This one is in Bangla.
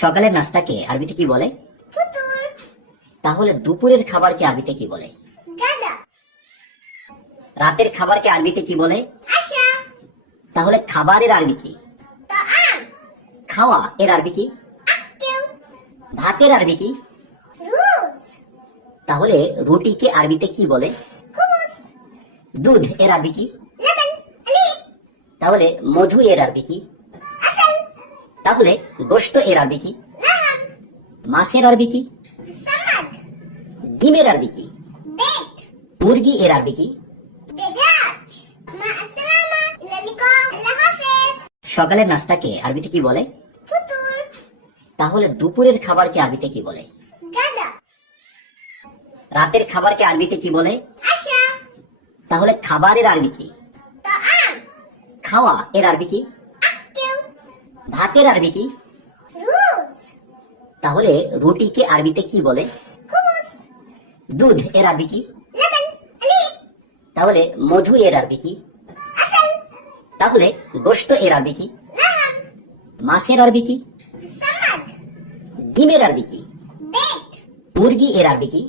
সকালের নাস্তাকে আরবিতে কি বলে? ফুতুর। তাহলে দুপুরের খাবারকে আরবিতে কি বলে? গাদা। রাতের খাবারকে আরবিতে কি বলে? আশা। তাহলে খাবারের আরবি কি? তাআম। খাওয়া এর আরবি কি? আক্কেল। ভাতের আরবি কি? রুজ। তাহলে রুটিকে আরবিতে কি বলে? খুবুস। দুধ এর আরবি কি? লবন। আলি। তাহলে মধু এর আরবি কি? আসল। তাহলে গোশত এর আরবি কি? লাহাম। মাছের আরবি কি? সামাদ। ডিমের আরবি কি? বেক। মুরগি এর আরবি কি? দেজাজ। মা আসসালামা। ইলা লিকা। আল্লাহ হাফেজ। সকালের নাস্তাকে আরবিতে কি বলে? ফুতুর। তাহলে দুপুরের খাবারকে আরবিতে কি বলে? গাদা। রাতের খাবারকে আরবিতে কি বলে? আশা। তাহলে খাবারের আরবি কি? তাআম। খাওয়া এর আরবি কি? আক্কেল। ভাতের আরবি কি? রুজ। তাহলে রুটিকে আরবিতে কি বলে? খুবুস। দুধ এর আরবি কি? লবন। আলি। তাহলে মধু এর আরবি কি? আসল। তাহলে গোশত এর আরবি কি? লাহাম। মাছের আরবি কি? সামাদ। ডিমের আরবি কি? বেক। মুরগি এর আরবি কি?